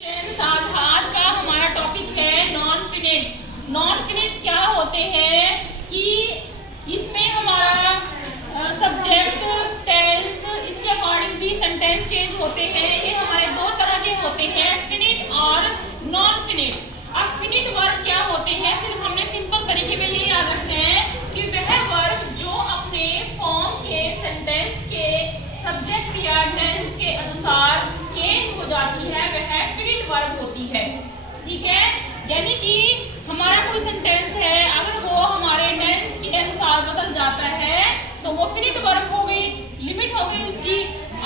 आज का हमारा टॉपिक है नॉन फिनिट्स। नॉन फिनिट्स क्या होते हैं कि इसमें हमारा सब्जेक्ट टेंस इसके अकॉर्डिंग भी सेंटेंस चेंज होते हैं। ये हमारे दो तरह के होते हैं, फिनिट और नॉन फिनिट। अब फिनिट वर्ब क्या होते हैं, सिर्फ हमने सिंपल तरीके में ये याद रखना है कि वह वर्ब जो अपने फॉर्म के सेंटेंस के सब्जेक्ट या टेंस के अनुसार चेंज हो जाती है, वह फिनिट वर्ब होती है। ठीक है, यानी कि हमारा कोई सेंटेंस है, अगर वो हमारे टेंस के अनुसार बदल जाता है तो वो फिनिट वर्ब हो गई, लिमिट हो गई उसकी।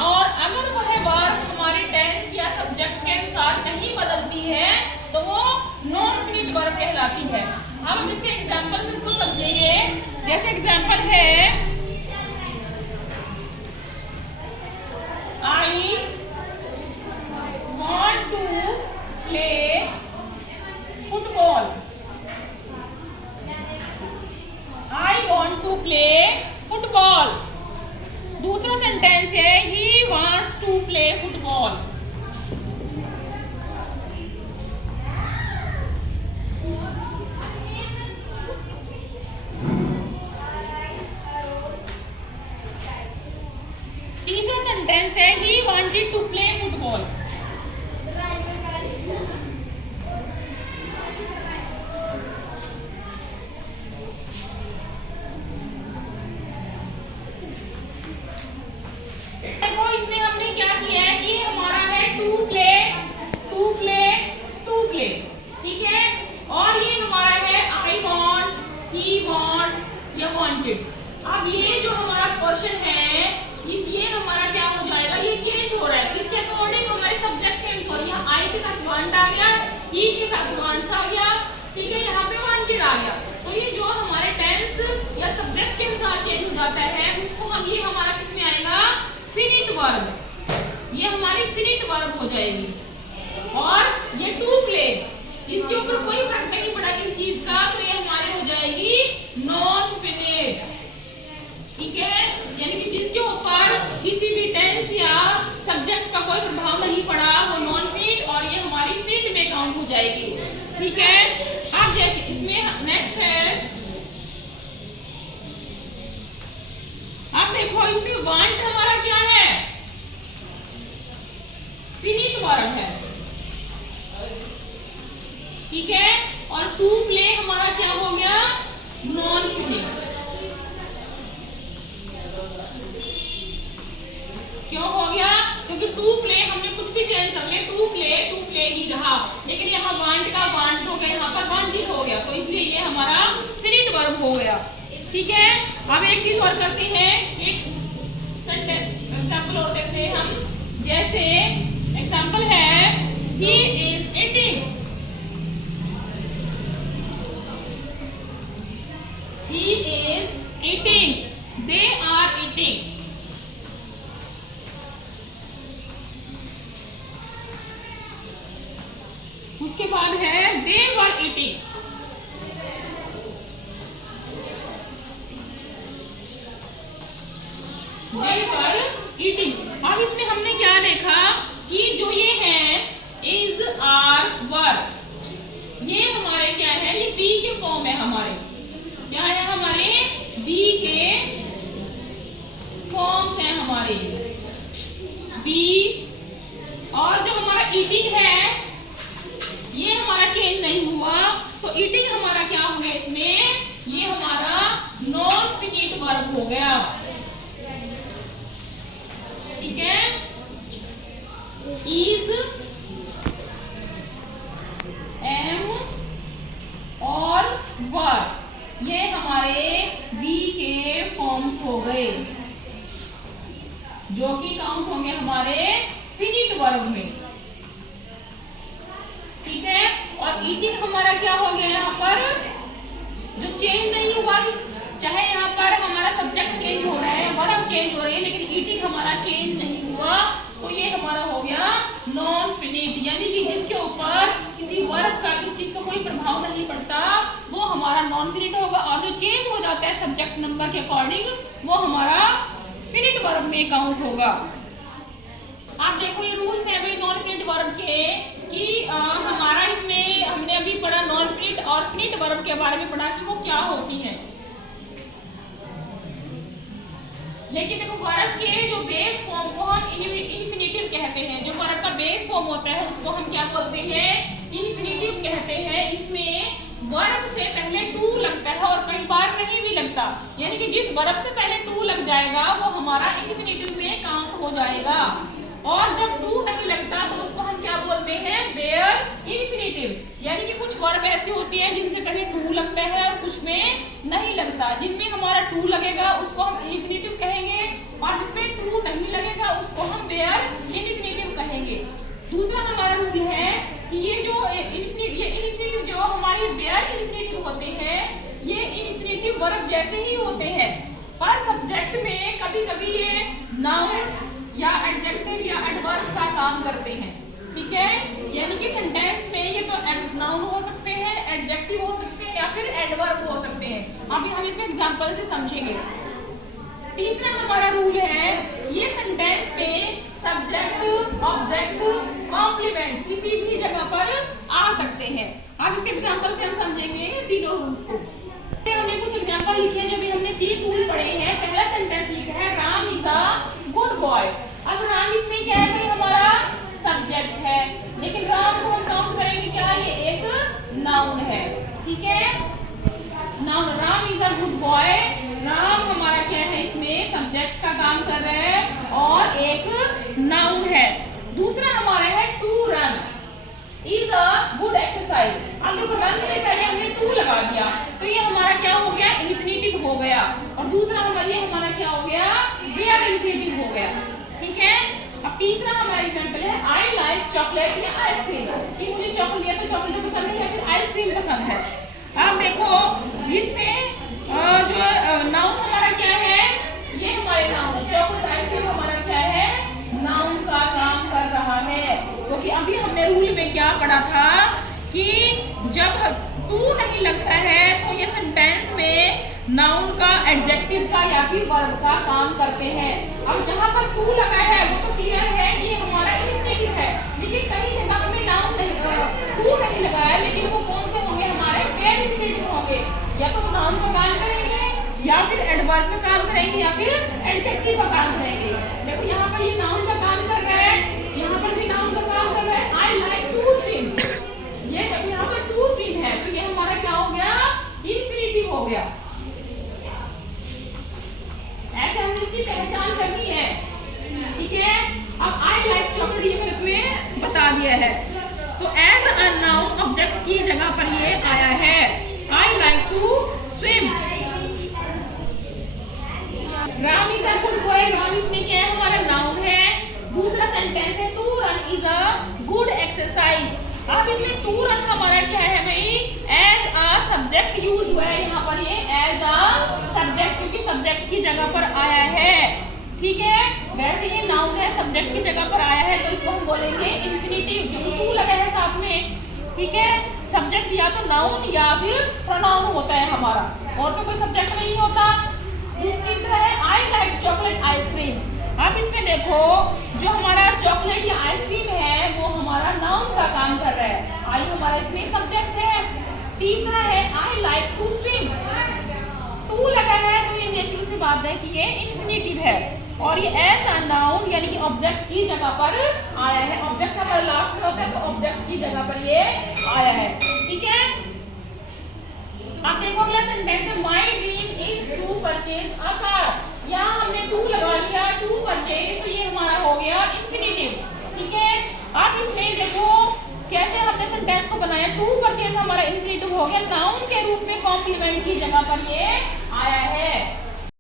और अगर वह वर्ब हमारे टेंस या सब्जेक्ट के अनुसार नहीं बदलती है तो वो नॉन फिनिट वर्ब कहलाती है। अब हम इसके एग्जांपल इसको समझेंगे। जैसे एग्जांपल है, I want to play football. I want to play football. दूसरा सेंटेंस है he wants to play football. तीसरा सेंटेंस है he wanted to play football. देखो इसमें हमने क्या किया है कि हमारा है to play to play to play, ठीक है। और ये हमारा है आई वॉन्ट, ही वॉन्ट्स या वॉन्टेड। अब ये जो हमारा पोर्शन है ये हमारा क्या हो जाएगा, ये चेंज हो रहा है किसके अकॉर्डिंग, हमारे सब्जेक्ट के अनुसार। यहाँ आई के साथ वांट आ गया, ही के साथ वांट्स आ गया, ठीक है, यहाँ पे वांटेड आ गया। तो ये जो हमारे टेंस या सब्जेक्ट के अनुसार चेंज हो जाता है उसको हम, ये हमारा किस में आएगा, फिनिट वर्ब। ये हमारी फिनिट वर्ब हो जाएगी। और ये टू प्ले, इसके ऊपर कोई फर्क नहीं पड़ा किस चीज का, तो ये हमारे हो जाएगी नॉन फिनिट। ठीक है, यानी कि जिसके ऊपर किसी भी टेंस या सब्जेक्ट का कोई प्रभाव नहीं पड़ा वो नॉन फिनिट, और ये हमारी फिनिट में काउंट हो जाएगी। ठीक है, अब देखिए इसमें नेक्स्ट है, अब देखो इसमें वांट हमारा क्या है, फिनिट वर्ब है, ठीक है। और टू प्ले हमारा क्या हो गया, नॉन फिनिट। क्यों हो गया, क्योंकि टू प्ले हमने कुछ भी चेंज कर लिया, टू प्ले ही रहा, लेकिन यहाँ वांट का वांट्स हो गया, यहाँ पर वांटेड हो गया, तो इसलिए ये हमारा फिनिट वर्ब हो गया। ठीक है, अब एक चीज और करते हैं, एक एग्जाम्पल और देखते हैं हम। जैसे एग्जाम्पल है he is eating, he is eating, they are eating। उसके बाद है they were eating, they were eating। अब इसमें हमने क्या देखा कि जो ये है is are were, ये हमारे क्या है, ये be के फॉर्म है, हमारे क्या है, हमारे be के फॉर्म्स हैं हमारे be। और जो हमारा eating है ये हमारा चेंज नहीं हुआ, तो eating हमारा क्या हो गया, इसमें ये हमारा नॉन फिनिट वर्ब हो गया। ठीक है, is, am और were ये हमारे be के फॉर्म्स हो गए, जो कि काउंट होंगे हमारे फिनिट वर्ब में। ठीक है, और ईटिंग हमारा क्या हो गया, यहाँ पर जो चेंज नहीं हुआ, चाहे यहाँ पर हमारा सब्जेक्ट चेंज हो रहा है, वर्ब चेंज हो रही है, लेकिन ईटिंग हमारा चेंज नहीं हुआ, तो ये हमारा हो गया नॉन फिनिट। यानी कि जिसके ऊपर किसी वर्ब का, किसी चीज का कोई प्रभाव नहीं पड़ता वो हमारा नॉन फिनिट होगा, और जो चेंज हो जाता है सब्जेक्ट नंबर के अकॉर्डिंग वो हमारा फिनिट वर्ब में काउंट होगा। आप देखो ये रूल्स है भाई नॉन फिनिट वर्ब के कि के बारे में पढ़ा कि वो क्या होती हैं। लेकिन देखो वर्ब के जो बेस फॉर्म को हम इन्फिनेटिव कहते हैं। जो वर्ब का बेस फॉर्म होता है उसको हम क्या बोलते हैं? इन्फिनेटिव कहते हैं। इसमें वर्ब से पहले टू लगता है और कई बार नहीं भी लगता, यानी कि जिस वर्ब से पहले टू लग जाएगा वो हमारा इन्फिनेटिव में काउंट हो जाएगा। और जब टू नहीं लगता तो उसको हम क्या बोलते हैं? Bare infinitive. यानी कि कुछ वर्ब ऐसी होती हैं जिनसे पहले टू लगता है और कुछ में नहीं लगता। जिनमें हमारा टू लगेगा उसको हम इन्फिनेटिव कहेंगे और जिसमें टू नहीं लगेगा उसको हम बेयर इन्फिनेटिव कहेंगे। दूसरा हमारा रूल है कि ये इन्फिनेटिव जो हमारे बेयर इन्फिनेटिव होते हैं ये इन्फिनेटिव वर्ब जैसे ही होते हैं, पर सब्जेक्ट में कभी कभी ये नाउन या एडजेक्टिव या एडवर्ब का काम करते हैं। ठीक है, यानी कि सेंटेंस में ये तो नाउन हो सकते हैं, एडजेक्टिव हो सकते हैं या फिर एडवर्ब हो सकते हैं। अभी हम इसको एग्जांपल से समझेंगे। तीसरा हमारा रूल है ये सेंटेंस में सब्जेक्ट, ऑब्जेक्ट, कॉम्प्लीमेंट किसी भी जगह पर आ सकते हैं। अब इस एग्जांपल से हम समझेंगे तीनों रूल्स को। हमने कुछ एग्जांपल लिखे हैं जो भी हमने 3 रूल पढ़े हैं। पहला सेंटेंस लिखा है Ram is a good boy. अब राम इसमें क्या है? हमारा सब्जेक्ट है, लेकिन राम को हम काउंट करेंगे क्या? ये एक नाउन है। ठीक है, noun Ram is a good boy. Ram हमारा क्या है? इसमें सब्जेक्ट का काम कर रहा है और एक नाउन है। दूसरा हमारा है to run is a good exercise. अब देखो रन से पहले हमने टू लगा दिया तो ये हमारा क्या हो गया? इन्फिनेटिव हो गया। और दूसरा हमारा क्या हो गया? बेयर इन्फिनेटिव हो गया। ठीक है, अब तीसरा हमारा एग्जांपल है आई लाइक चॉकलेट या आइसक्रीम। कि मुझे चॉकलेट तो चॉकलेट पसंद है या फिर आइसक्रीम पसंद है। अब देखो इसमें जो नाउन हमारा क्या है? ये हमारे नाउन चॉकलेट आइसक्रीम हमारा क्या है? नाउन का काम कर रहा है। क्योंकि अभी हमने रूल में क्या पढ़ा था कि जब टू नहीं लगता है तो ये सेंटेंस में नाउन का, एडजेक्टिव का या फिर वर्ब का काम करते हैं। अब जहाँ पर टू लगा है वो तो क्लियर है कि ये हमारा इन्फिनेटिव है, लेकिन कई जगह हमने नाउन नहीं, टू नहीं लगाया, लेकिन वो कौन से होंगे? हमारे बेयर इन्फिनेटिव होंगे। या तो नाउन का काम करेंगे या फिर एडवर्ब का काम करेंगे या फिर एडजेक्टिव का काम करेंगे। देखो यहाँ पर ये नाउन का काम कर रहा है, यहाँ पर भी नाउन का काम कर रहा है। आई लाइक टू स्विम, ये यहाँ पर टू स्विम है तो ये हमारा क्या हो गया? इन्फिनेटिव हो गया। ऐसे हमने इसकी पहचान करनी है। ठीक है, अब आई लाइक चॉकलेट ये मैंने तुम्हें बता दिया है। तो एज अ नाउन ऑब्जेक्ट की जगह पर ये आया है। I like to swim. Ram is a good boy. Ram इसमें क्या है? हमारा नाउन है। दूसरा सेंटेंस है to run is a good exercise. अब इसमें टू रन हमारा क्या है भाई? एज अ सब्जेक्ट यूज हुआ है यहाँ पर, ये एज अ सब्जेक्ट, क्योंकि सब्जेक्ट की जगह पर आया है। ठीक है, वैसे ये नाउन है, सब्जेक्ट की जगह पर आया है तो इसको हम बोलेंगे इन्फिनेटिव, क्योंकि टू लगा है साथ में। ठीक है, सब्जेक्ट या तो नाउन या फिर प्रोनाउन होता है हमारा, और तो कोई सब्जेक्ट नहीं होता। तीसरा है आई लाइक चॉकलेट आइसक्रीम। अब इसमें देखो जो हमारा चॉकलेट या आइसक्रीम है वो हमारा नाउन का काम कर रहा है। आई हमारा इसमें सब्जेक्ट है। तीसरा है I like to swim. To लगा है तो ये नेचुरल सी बात है कि ये इन्फिनेटिव है और ये एज अ नाउन यानी कि ऑब्जेक्ट की जगह पर आया है। ऑब्जेक्ट हमारा लास्ट में होता है तो ऑब्जेक्ट की जगह पर ये आया है। ठीक है, अब देखो अगला सेंटेंस है my dream is to purchase a car. यहाँ हमने टू लगा लिया, टू परचेज, तो ये हमारा हो गया इन्फिनेटिव। ठीक है, अब इसमें देखो कैसे हमने सेंटेंस को बनाया। टू परचेज हमारा इन्फिनेटिव हो गया, नाउन के रूप में कॉम्प्लीमेंट की जगह पर ये आया है।